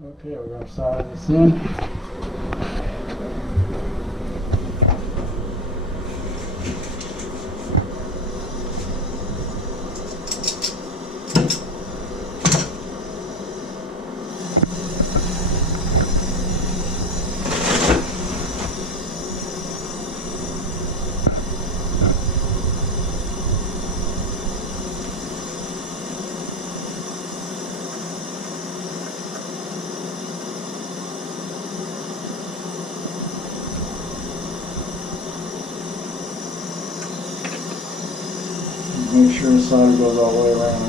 Okay, we're going to solder this in. Make sure the solder goes all the way around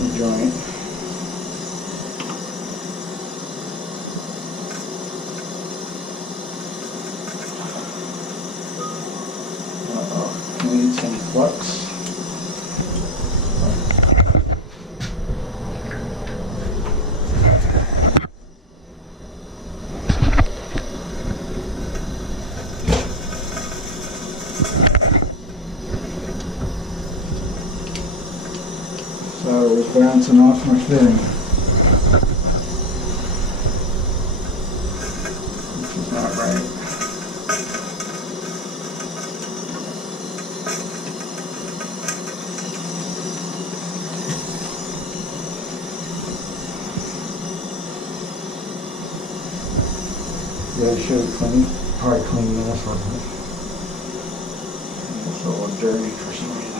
the joint. We need some flux. So it was bouncing off my fitting, which is not right. Yeah, I should have probably cleaned this one. It's a little dirty for some reason.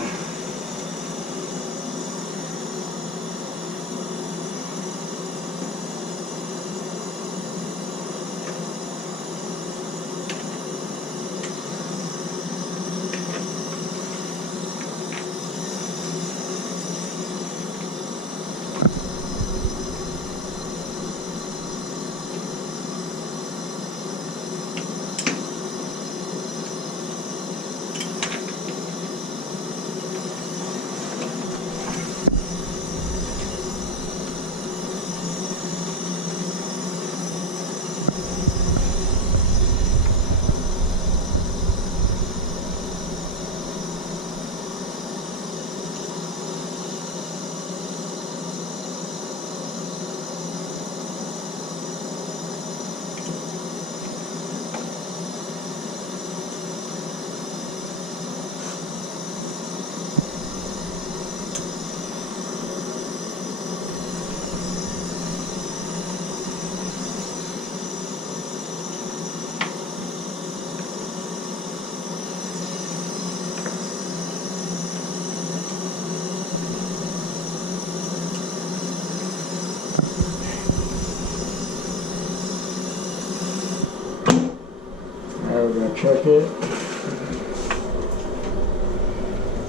Now we're going to check it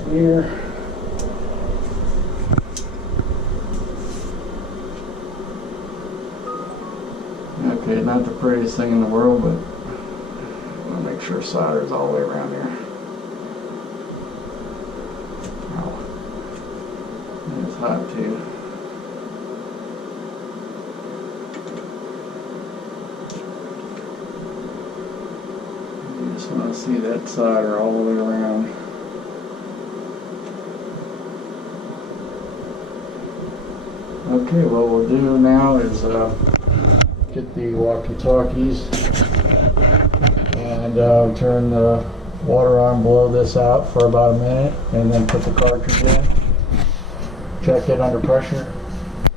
here. Okay, not the prettiest thing in the world, but I'll make sure solder is all the way around here. Oh, and it's hot too. You just want to see that solder all the way around. Okay, what we'll do now is get the walkie-talkies and turn the water on, blow this out for about a minute, and then put the cartridge in. Check it under pressure.